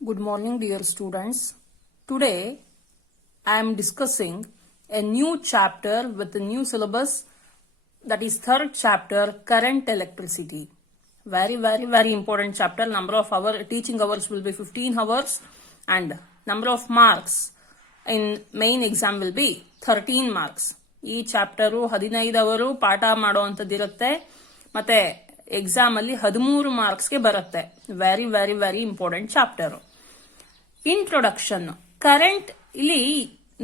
Good morning, dear students. Today, I am discussing a new chapter with a new syllabus, that is third chapter, current electricity. Very important chapter. Number of teaching hours will be 15 hours and number of marks in main exam will be 13 marks. ಈ chapter 15 ಅವರು ಪಾಠ ಮಾಡುವಂತದ್ದಿರುತ್ತೆ ಮತ್ತೆ exam ಅಲ್ಲಿ 13 ಮಾರ್ಕ್ಸ್ಗೆ ಬರುತ್ತೆ. Very important chapter. Introduction. Current, ಇಲ್ಲಿ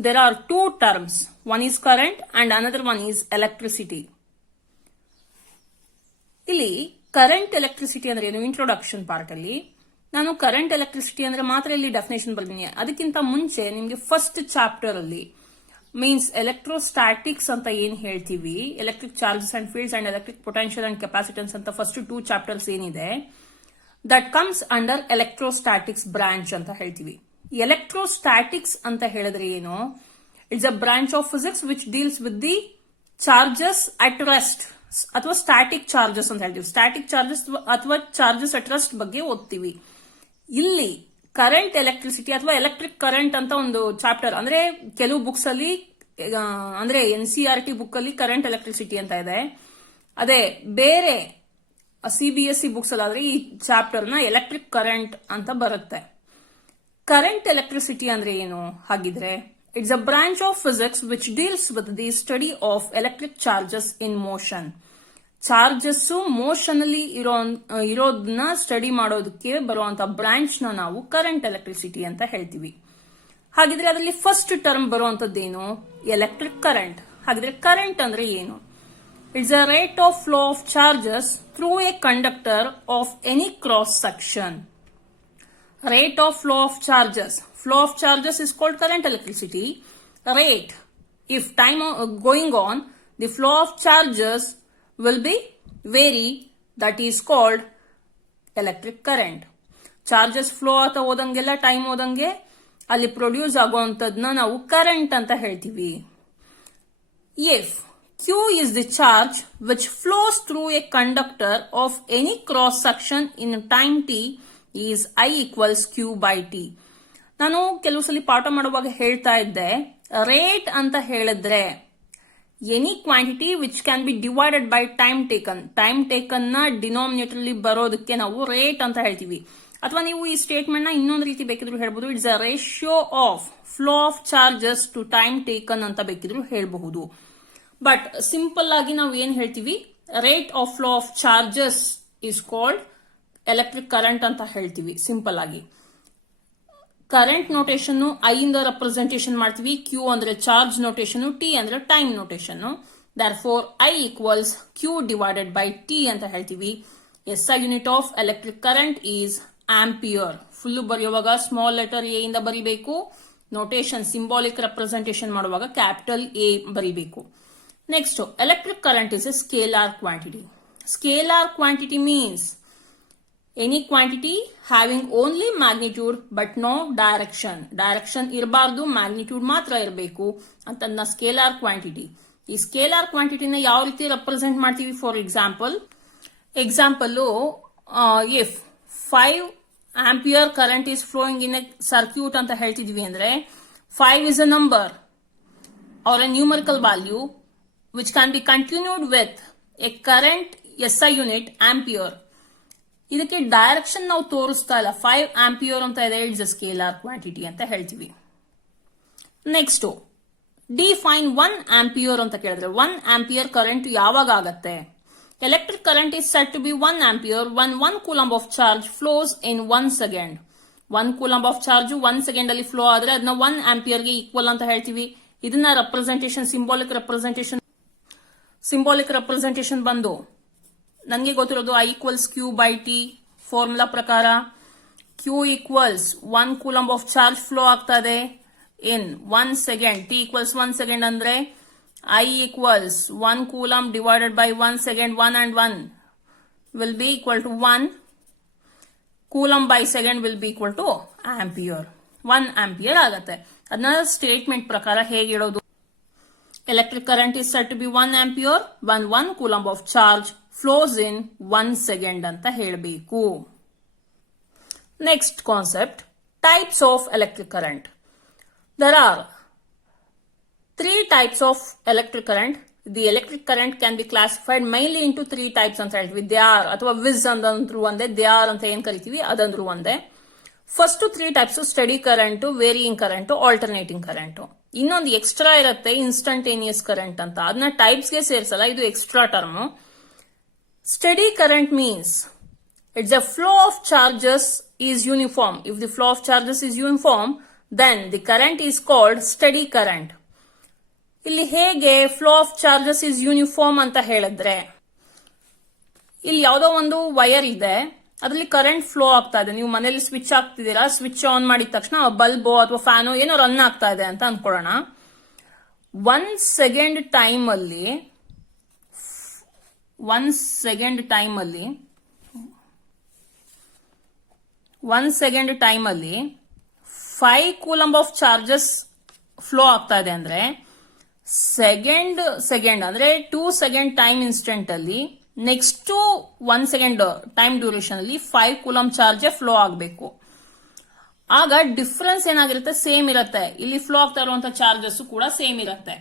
there are two terms. One is current and another one is electricity. ಇಲ್ಲಿ current electricity ಅಂದ್ರೆ ಏನು, ಇಂಟ್ರೊಡಕ್ಷನ್ ಪಾರ್ಟ್ ಅಲ್ಲಿ ನಾನು ಕರೆಂಟ್ ಎಲೆಕ್ಟ್ರಿಸಿಟಿ ಅಂದ್ರೆ ಮಾತ್ರ ಇಲ್ಲಿ ಡೆಫಿನೇಷನ್ ಬರ್ತೀನಿ. ಅದಕ್ಕಿಂತ ಮುಂಚೆ ನಿಮ್ಗೆ ಫಸ್ಟ್ ಚಾಪ್ಟರ್ ಅಲ್ಲಿ ಮೀನ್ಸ್ ಎಲೆಕ್ಟ್ರೋಸ್ಟಾಟಿಕ್ಸ್ ಅಂತ ಏನ್ ಹೇಳ್ತೀವಿ, electric charges and fields and electric potential and capacitance ಅಂತ ಫಸ್ಟ್ 2 ಚಾಪ್ಟರ್ಸ್ ಏನಿದೆ, that comes under electrostatics branch ಅಂತ ಹೇಳ್ತೀವಿ. ಎಲೆಕ್ಟ್ರೋಸ್ಟಾಟಿಕ್ಸ್ ಅಂತ ಹೇಳಿದ್ರೆ ಏನು, it's a branch of physics which deals with the charges at rest ಅಥವಾ ಸ್ಟಾಟಿಕ್ ಚಾರ್ಜಸ್ ಅಂತ ಹೇಳ್ತೀವಿ. ಸ್ಟಾಟಿಕ್ ಚಾರ್ಜಸ್ ಅಥವಾ ಚಾರ್ಜಸ್ ಅಟ್ ರೆಸ್ಟ್ ಬಗ್ಗೆ ಓದ್ತೀವಿ. ಇಲ್ಲಿ ಕರೆಂಟ್ ಎಲೆಕ್ಟ್ರಿಸಿಟಿ ಅಥವಾ ಎಲೆಕ್ಟ್ರಿಕ್ ಕರೆಂಟ್ ಅಂತ ಒಂದು ಚಾಪ್ಟರ್, ಅಂದ್ರೆ ಕೆಲವು ಬುಕ್ಸ್ ಅಲ್ಲಿ ಅಂದ್ರೆ NCERT ಬುಕ್ ಅಲ್ಲಿ ಕರೆಂಟ್ ಎಲೆಕ್ಟ್ರಿಸಿಟಿ ಅಂತ ಇದೆ. ಅದೇ ಬೇರೆ CBSE ಬುಕ್ಸ್ ಅಲ್ಲಾದ್ರೆ ಈ ಚಾಪ್ಟರ್ ನ ಎಲೆಕ್ಟ್ರಿಕ್ ಕರೆಂಟ್ ಅಂತ ಬರುತ್ತೆ. ಕರೆಂಟ್ ಎಲೆಕ್ಟ್ರಿಸಿಟಿ ಅಂದ್ರೆ ಏನು ಹಾಗಿದ್ರೆ, it's a branch of physics which deals with the study of electric charges in motion. Charges motion ಅಲ್ಲಿ ಇರೋದನ್ನ ಸ್ಟಡಿ ಮಾಡೋದಕ್ಕೆ ಬರುವಂತ ಬ್ರಾಂಚ್ ನ ನಾವು ಕರೆಂಟ್ ಎಲೆಕ್ಟ್ರಿಸಿಟಿ ಅಂತ ಹೇಳ್ತೀವಿ. ಹಾಗಿದ್ರೆ ಅದರಲ್ಲಿ ಫಸ್ಟ್ ಟರ್ಮ್ ಬರುವಂತದ್ದೇನು, ಎಲೆಕ್ಟ್ರಿಕ್ ಕರೆಂಟ್. ಹಾಗಿದ್ರೆ ಕರೆಂಟ್ ಅಂದ್ರೆ ಏನು, it's a rate of flow of charges through A conductor of any cross section. Rate of flow of charges. Flow of charges is called current electricity. Rate. If time going on, the flow of charges will be vary. That is called electric current. Charges flow ಆತ ಹೋದಂಗೆಲ್ಲ time ಹೋದಂಗೆ ಅಲ್ಲಿ produce ಆಗುವಂತದ್ನ ನಾವು current ಅಂತ ಹೇಳ್ತೀವಿ. If Q is the charge which flows through a conductor of any cross section in time t is I equals Q by T. ನಾನು ಕೆಲವು ಸಲ ಪಾಠ ಮಾಡುವಾಗ ಹೇಳ್ತಾ ಇದ್ದೆ, ರೇಟ್ ಅಂತ ಹೇಳಿದ್ರೆ any quantity which can be divided by time taken. Time taken ನ ಡಿನಾಮಿನೇಟರ್ ಅಲ್ಲಿ ಬರೋದಕ್ಕೆ ನಾವು ರೇಟ್ ಅಂತ ಹೇಳ್ತೀವಿ. ಅಥವಾ ನೀವು ಈ ಸ್ಟೇಟ್ಮೆಂಟ್ ನ ಇನ್ನೊಂದು ರೀತಿ ಬೇಕಿದ್ರು ಹೇಳ್ಬಹುದು, it's a ratio of flow of charges to time taken ಅಂತ ಬೇಕಿದ್ರು ಹೇಳಬಹುದು. ಬಟ್ ಸಿಂಪಲ್ ಆಗಿ ನಾವು ಏನ್ ಹೇಳ್ತೀವಿ, rate of flow of charges is called electric current ಅಂತ ಹೇಳ್ತೀವಿ ಸಿಂಪಲ್ ಆಗಿ. ಕರೆಂಟ್ ನೋಟೇಷನ್ ಐ ಇಂದ ರೆಪ್ರೆಸೆಂಟೇಷನ್ ಮಾಡ್ತೀವಿ. ಕ್ಯೂ ಅಂದ್ರೆ ಚಾರ್ಜ್ ನೋಟೇಷನ್, ಟಿ ಅಂದ್ರೆ time notation. Therefore I equals Q divided by T ಅಂತ ಹೇಳ್ತೀವಿ. SI unit of electric current is ampere. Full ಬರೆಯುವಾಗ ಸ್ಮಾಲ್ ಲೆಟರ್ ಎ ಇಂದ ಬರಿಬೇಕು. ನೋಟೇಷನ್ ಸಿಂಬಾಲಿಕ್ ರೆಪ್ರೆಸೆಂಟೇಷನ್ ಮಾಡುವಾಗ ಕ್ಯಾಪಿಟಲ್ ಎ ಬರಿಬೇಕು. Next, electric current is a scalar quantity. Scalar quantity means any quantity having only magnitude but no direction. Direction ಇರಬಾರ್ದು, magnitude ಮಾತ್ರ ಇರಬೇಕು ಅಂತ scalar quantity. ಈ ಸ್ಕೇಲಾರ್ ಕ್ವಾಂಟಿಟಿನ ಯಾವ ರೀತಿ ರೆಪ್ರೆಸೆಂಟ್ ಮಾಡ್ತೀವಿ, for example if 5 ampere current is flowing in a circuit ಅಂತ ಹೇಳ್ತಿದ್ವಿ ಅಂದ್ರೆ 5 is a number or a numerical value which can be continued with a current SI unit ampere. ಇದಕ್ಕೆ direction ನಾವು ತೋರಿಸ್ತಾ ಇಲ್ಲ, 5 ಆಂಪಿಯರ್ ಅಂತ ಇದೆ, ಇಟ್ಸ್ ಅ ಸ್ಕೇಲಾರ್ ಕ್ವಾಂಟಿಟಿ ಅಂತ ಹೇಳ್ತೀವಿ. ನೆಕ್ಸ್ಟ್, ಡಿಫೈನ್ 1 ಆಂಪಿಯರ್ ಅಂತ ಕೇಳಿದ್ರೆ 1 ಆಂಪಿಯರ್ ಕರೆಂಟ್ ಯಾವಾಗ ಆಗತ್ತೆ, electric current is said to be 1 ampere when 1 coulomb of charge flows in 1 second. 1 coulomb of charge 1 second ಅಲ್ಲಿ ಫ್ಲೋ ಆದ್ರೆ ಅದನ್ನ 1 ಆಂಪಿಯರ್ಗೆ ಈಕ್ವಲ್ ಅಂತ ಹೇಳ್ತೀವಿ. ಇದನ್ನ ರೆಪ್ರೆಸೆಂಟೇಷನ್ ಸಿಂಬಾಲಿಕ್ ರೆಪ್ರೆಸೆಂಟೇಷನ್ ಬಂದು ನನಗೆ ಗೊತ್ತಿರೋದು I equals Q by T formula ಪ್ರಕಾರ. Q equals 1 coulomb of charge flow ಆಗ್ತಾ ಇದೆ in 1 second. T equals 1 second ಅಂದ್ರೆ I equals 1 coulomb divided by 1 second. 1 and 1 will be equal to 1. Coulomb by second will be equal to ampere. 1 ampere ಆಗತ್ತೆ. ಅದನ್ನ statement ಪ್ರಕಾರ ಹೇಗೆ ಹೇಳೋದು, electric current is said to be 1 ampere when 1 coulomb of charge flows in 1 second ಅಂತ ಹೇಳಬೇಕು. Next concept, Types of electric current. There are 3 types of electric current. The electric current can be classified mainly into 3 types ಅಂತ ಹೇಳ್ತೀವಿ. They are ಅಥವಾ ವಿಸ್ ಅಂದ್ರೂ ಒಂದೇ, they are ಅಂತ ಏನ್ ಕರಿತೀವಿ ಅದಂದ್ರೂ ಒಂದೇ. First 3 types study current, varying current, alternating current. ಇನ್ನೊಂದು ಎಕ್ಸ್ಟ್ರಾ ಇರುತ್ತೆ ಇನ್ಸ್ಟಂಟೇನಿಯಸ್ ಕರೆಂಟ್ ಅಂತ, ಅದನ್ನ ಟೈಪ್ಸ್ಗೆ ಸೇರಿಸಲ್ಲ, ಇದು extra term. Study current means it's a flow of charges is uniform. If the flow of charges is uniform, then the current is called steady current. ಇಲ್ಲಿ ಹೇಗೆ flow of charges is uniform ಅಂತ ಹೇಳಿದ್ರೆ, ಇಲ್ಲಿ ಯಾವುದೋ ಒಂದು wire ಇದೆ, ಅದರಲ್ಲಿ current flow ಆಗ್ತಾ ಇದೆ. ನೀವು ಮನೇಲಿ ಸ್ವಿಚ್ ಹಾಕ್ತಿದ್ದೀರಾ, ಸ್ವಿಚ್ ಆನ್ ಮಾಡಿದ ತಕ್ಷಣ ಬಲ್ಬೋ ಅಥವಾ ಫ್ಯಾನು ಏನೋ ರನ್ ಆಗ್ತಾ ಇದೆ ಅಂತ ಅನ್ಕೊಳ್ಳೋಣ. 1 ಸೆಕೆಂಡ್ ಟೈಮ್ ಅಲ್ಲಿ 5 ಕೂಲಂಬ್ ಆಫ್ ಚಾರ್ಜಸ್ ಫ್ಲೋ ಆಗ್ತಾ ಇದೆ ಅಂದ್ರೆ ಸೆಕೆಂಡ್ ಅಂದ್ರೆ 2 ಸೆಕೆಂಡ್ ಟೈಮ್ ಇನ್ಸ್ಟೆಂಟ್ ಅಲ್ಲಿ ನೆಕ್ಸ್ಟ್ 1 ಸೆಕೆಂಡ್ ಟೈಮ್ ಡ್ಯೂರೇಷನ್ ಅಲ್ಲಿ 5 ಕೂಲಂಬ್ ಚಾರ್ಜ್ ಫ್ಲೋ ಆಗಬೇಕು. ಆಗ ಡಿಫರೆನ್ಸ್ ಏನಾಗಿರುತ್ತೆ, ಸೇಮ್ ಇರುತ್ತೆ. ಇಲ್ಲಿ ಫ್ಲೋ ಆಗ್ತಾ ಇರುವಂತಹ ಚಾರ್ಜಸ್ ಕೂಡ ಸೇಮ್ ಇರುತ್ತೆ.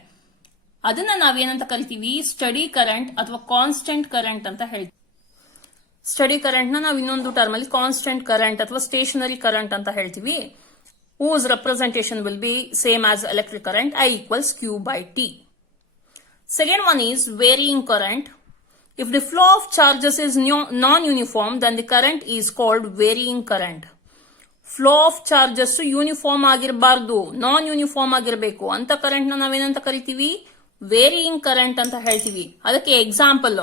ಅದನ್ನ ನಾವೇನಂತ ಕರಿತೀವಿ, ಸ್ಟಡಿ ಕರೆಂಟ್ ಅಥವಾ ಕಾನ್ಸ್ಟೆಂಟ್ ಕರೆಂಟ್ ಅಂತ ಹೇಳ್ತೀವಿ. ಸ್ಟಡಿ ಕರೆಂಟ್ ನ ನಾವು ಇನ್ನೊಂದು ಟರ್ಮ್ ಅಲ್ಲಿ ಕಾನ್ಸ್ಟೆಂಟ್ ಕರೆಂಟ್ ಅಥವಾ ಸ್ಟೇಷನರಿ ಕರೆಂಟ್ ಅಂತ ಹೇಳ್ತೀವಿ. whose representation will be same as electric current, I equals Q by T. Second one is varying current. If the flow of charges is non-uniform, then the current is called varying current. Flow of charges uniform ಆಗಿರಬಾರ್ದು, non uniform ಆಗಿರಬೇಕು ಅಂತ current ನ ನಾವೇನಂತ ಕರಿತೀವಿ, varying current ಅಂತ ಹೇಳ್ತೀವಿ. ಅದಕ್ಕೆ example,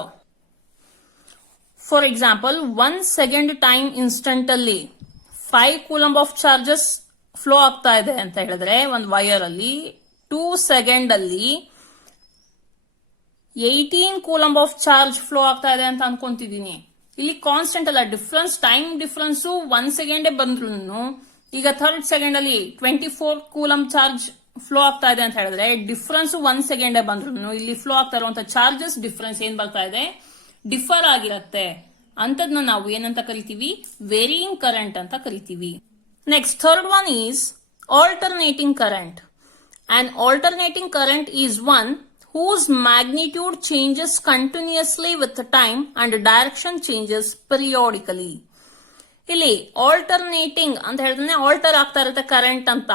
for example 1 second time instant ಅಲ್ಲಿ 5 ಕೂಲಂಬ್ ಆಫ್ ಚಾರ್ಜಸ್ ಫ್ಲೋ ಆಗ್ತಾ ಇದೆ ಅಂತ ಹೇಳಿದ್ರೆ ಒಂದು ವೈರ್ ಅಲ್ಲಿ 2 ಸೆಕೆಂಡ್ ಅಲ್ಲಿ 18 ಕೂಲಂಬ್ ಆಫ್ ಚಾರ್ಜ್ ಫ್ಲೋ ಆಗ್ತಾ ಇದೆ ಅಂತ ಅನ್ಕೊಂತಿದೀನಿ. ಇಲ್ಲಿ ಕಾನ್ಸ್ಟೆಂಟ್ ಅಲ್ಲ, ಡಿಫರೆನ್ಸ್, ಟೈಮ್ ಡಿಫರೆನ್ಸ್ 1 ಸೆಕೆಂಡ್ ಬಂದ್ರು ಈಗ 3rd ಸೆಕೆಂಡ್ ಅಲ್ಲಿ 24 ಕೂಲಂಬ್ ಚಾರ್ಜ್ ಫ್ಲೋ ಆಗ್ತಾ ಇದೆ ಅಂತ ಹೇಳಿದ್ರೆ ಡಿಫರೆನ್ಸ್ 1 ಸೆಕೆಂಡ್ ಬಂದ್ರು ಇಲ್ಲಿ ಫ್ಲೋ ಆಗ್ತಾ ಇರುವಂತಹ ಚಾರ್ಜಸ್ ಡಿಫರೆನ್ಸ್ ಏನ್ ಬರ್ತಾ ಇದೆ, ಡಿಫರ್ ಆಗಿರತ್ತೆ. ಅಂತದ್ನ ನಾವು ಏನಂತ ಕರಿತೀವಿ, ವೇರಿಯಿಂಗ್ ಕರೆಂಟ್ ಅಂತ ಕರಿತೀವಿ. Next, third one is alternating current. An alternating current is one whose magnitude changes continuously with time and direction changes periodically. ಇಲ್ಲಿ ಆಲ್ಟರ್ನೇಟಿಂಗ್ ಅಂತ ಹೇಳಿದ್ರೆ ಆಲ್ಟರ್ ಆಗ್ತಾ ಇರುತ್ತೆ ಕರೆಂಟ್ ಅಂತ.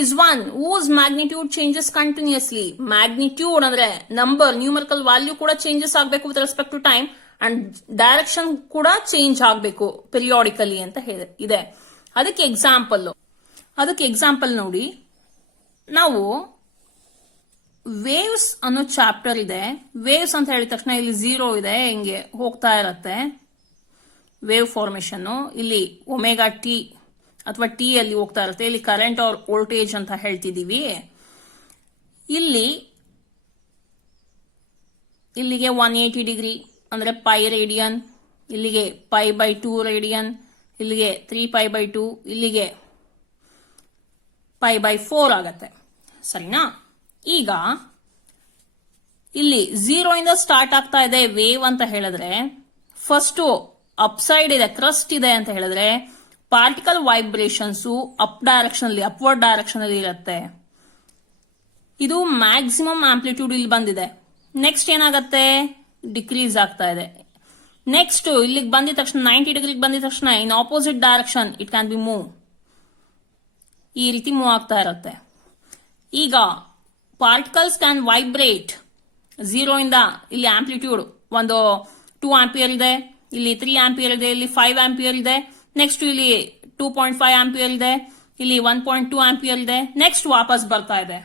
is one whose magnitude changes continuously. Magnitude ಅಂದ್ರೆ number, numerical value ಕೂಡ changes ಆಗಬೇಕು with respect to time and direction ಕೂಡ ಚೇಂಜ್ ಆಗಬೇಕು ಪೀರಿಯಾಡಿಕಲಿ ಅಂತ ಇದೆ. ಅದಕ್ಕೆ ಎಕ್ಸಾಂಪಲ್ ನೋಡಿ, ನಾವು ವೇವ್ಸ್ ಅನ್ನೋ ಚಾಪ್ಟರ್ ಇದೆ. ವೇವ್ಸ್ ಅಂತ ಹೇಳಿದ ತಕ್ಷಣ ಇಲ್ಲಿ 0 ಇದೆ, ಹಿಂಗೆ ಹೋಗ್ತಾ ಇರತ್ತೆ ವೇವ್ ಫಾರ್ಮೇಶನ್. ಇಲ್ಲಿ ಒಮೆಗಾ ಟಿ ಅಥವಾ ಟಿ ಅಲ್ಲಿ ಹೋಗ್ತಾ ಇರುತ್ತೆ. ಇಲ್ಲಿ ಕರೆಂಟ್ ಆರ್ ವೋಲ್ಟೇಜ್ ಅಂತ ಹೇಳ್ತಿದೀವಿ. ಇಲ್ಲಿಗೆ 180 ಡಿಗ್ರಿ ಅಂದ್ರೆ ಪೈ ರೇಡಿಯನ್, ಇಲ್ಲಿಗೆ ಪೈ ಬೈ 2 ರೇಡಿಯನ್, ಇಲ್ಲಿಗೆ 3π/2, ಇಲ್ಲಿಗೆ π/4 ಆಗತ್ತೆ. ಸರಿನಾ? ಈಗ ಇಲ್ಲಿ 0 ಇಂದ ಸ್ಟಾರ್ಟ್ ಆಗ್ತಾ ಇದೆ ವೇವ್ ಅಂತ ಹೇಳಿದ್ರೆ, ಫಸ್ಟ್ ಅಪ್ ಸೈಡ್ ಇದೆ, ಕ್ರಸ್ಟ್ ಇದೆ ಅಂತ ಹೇಳಿದ್ರೆ ಪಾರ್ಟಿಕಲ್ ವೈಬ್ರೇಷನ್ಸ್ ಅಪ್ವರ್ಡ್ ಡೈರೆಕ್ಷನ್ ಅಲ್ಲಿ ಇರುತ್ತೆ. ಇದು ಮ್ಯಾಕ್ಸಿಮಮ್ ಆಂಪ್ಲಿಟ್ಯೂಡ್ ಇಲ್ಲಿ ಬಂದಿದೆ. ನೆಕ್ಸ್ಟ್ ಏನಾಗತ್ತೆ, ಡಿಕ್ರೀಸ್ ಆಗ್ತಾ ಇದೆ. ನೆಕ್ಸ್ಟ್ ಇಲ್ಲಿಗೆ ಬಂದಿದ ತಕ್ಷಣ 90 ಡಿಗ್ರಿಗೆ ಬಂದಿದ ತಕ್ಷಣ ಇನ್ opposite direction it can B move, ಈ ರೀತಿ ಮೂವ್ ಆಗ್ತಾ ಇರುತ್ತೆ. ಈಗ ಪಾರ್ಟಿಕಲ್ಸ್ ಕ್ಯಾನ್ ವೈಬ್ರೇಟ್ 0 ಇಂದ, ಇಲ್ಲಿ ಆಂಪ್ಲಿಟ್ಯೂಡ್ ಒಂದು 2 ಆಂಪಿಯರ್ ಇದೆ, ಇಲ್ಲಿ 3 ಆಂಪಿಯರ್ ಇದೆ, ಇಲ್ಲಿ 5 ಆಂಪಿಯರ್ ಇದೆ, ನೆಕ್ಸ್ಟ್ ಇಲ್ಲಿ 2.5 ಆಂಪಿಯರ್ ಇದೆ, ಇಲ್ಲಿ 1.2 ಆಂಪಿಯರ್ ಇದೆ, ನೆಕ್ಸ್ಟ್ ವಾಪಸ್ ಬರ್ತಾ ಇದೆ.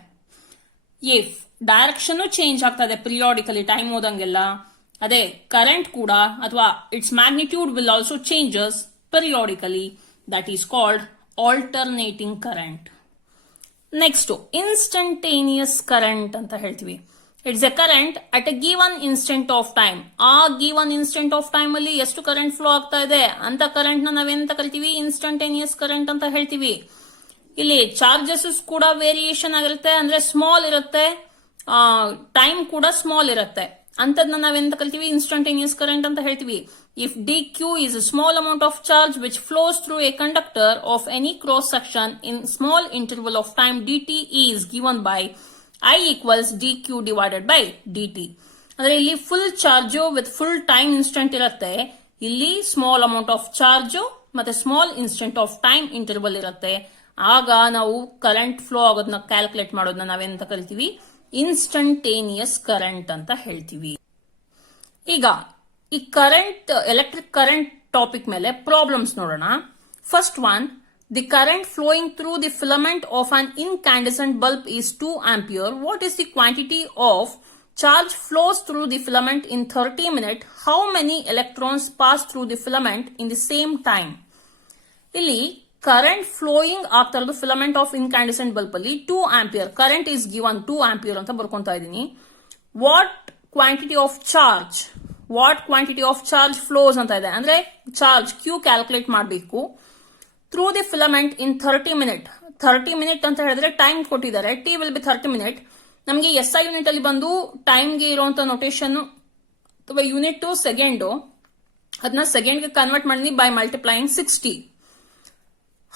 ಇಫ್ ಡೈರೆಕ್ಷನ್ ಚೇಂಜ್ ಆಗ್ತಾ ಇದೆ ಪಿರಿಯಾಡಿಕಲಿ ಟೈಮ್ ಹೋದಂಗೆಲ್ಲ, ಅದೇ ಕರೆಂಟ್ ಕೂಡ ಅಥವಾ it's magnitude will also changes periodically. That is called alternating current. Next, instantaneous current ಅಂತ ಹೇಳ್ತೀವಿ. It's a current at a given instant of time. ಆ given instant of time ಅಲ್ಲಿ ಎಷ್ಟು ಕರೆಂಟ್ ಫ್ಲೋ ಆಗ್ತಾ ಇದೆ ಅಂತ ಕರೆಂಟ್ ನ ನಾವೇನಂತ ಕರಿತೀವಿ, ಇನ್ಸ್ಟಂಟೇನಿಯಸ್ ಕರೆಂಟ್ ಅಂತ ಹೇಳ್ತೀವಿ. ಇಲ್ಲಿ ಚಾರ್ಜಸ್ ಕೂಡ ವೇರಿಯೇಷನ್ ಆಗಿರುತ್ತೆ, ಅಂದ್ರೆ ಸ್ಮಾಲ್ ಇರುತ್ತೆ, ಟೈಮ್ ಕೂಡ ಸ್ಮಾಲ್ ಇರುತ್ತೆ. ಅಂತದ್ನ ನಾವೆಂತ ಕರಿತೀವಿ, ಇನ್ಸ್ಟಂಟೇನಿಯಸ್ ಕರೆಂಟ್ ಅಂತ ಹೇಳ್ತೀವಿ. If dq is a small amount of charge which flows through a conductor of any cross section in small interval of time, dt is given by I equals dq divided by dt. ಅಂದ್ರೆ ಇಲ್ಲಿ full charge with full time instant ಇರುತ್ತೆ, ಇಲ್ಲಿ small amount of charge ಮತ್ತೆ small instant of time interval ಇರುತ್ತೆ. ಆಗ ನಾವು current flow ಆಗೋದನ್ನ calculate ಮಾಡೋದನ್ನ ನಾವೆಂತ ಕರಿತೀವಿ, ಇನ್ಸ್ಟಂಟೇನಿಯಸ್ ಕರೆಂಟ್ ಅಂತ ಹೇಳ್ತೀವಿ. ಈಗ ಈ ಕರೆಂಟ್, ಎಲೆಕ್ಟ್ರಿಕ್ ಕರೆಂಟ್ ಟಾಪಿಕ್ ಮೇಲೆ ಪ್ರಾಬ್ಲಮ್ಸ್ ನೋಡೋಣ. First one, the current flowing through the filament of an incandescent bulb is 2 ampere. What is the quantity of charge flows through the filament in 30 minutes? How many electrons pass through the filament in the same time? ಇಲ್ಲಿ current flowing ಆಗ್ತಾ ಇರೋದು filament of ಇನ್ಕ್ಯಾಂಡೆಸೆಂಟ್ bulb ಅಲ್ಲಿ 2 ampere. Current is given 2 ampere ಅಂತ ಬರ್ಕೊಂತಾ ಇದ್ದೀನಿ. What quantity of charge flows ಅಂತ ಇದೆ, ಅಂದ್ರೆ charge Q calculate ಮಾಡಬೇಕು. Through the filament in 30 minute ಅಂತ ಹೇಳಿದ್ರೆ ಟೈಮ್ ಕೊಟ್ಟಿದ್ದಾರೆ, ಟಿ ವಿಲ್ ಬಿ 30 ಮಿನಿಟ್. ನಮಗೆ SI ಯೂನಿಟ್ ಅಲ್ಲಿ ಬಂದು ಟೈಮ್ಗೆ ಇರುವಂತ ನೊಟೇಷನ್ ಅಥವಾ ಯೂನಿಟ್ ಸೆಕೆಂಡ್, ಅದನ್ನ ಸೆಕೆಂಡ್ಗೆ ಕನ್ವರ್ಟ್ ಮಾಡಿದ್ವಿ by multiplying 60.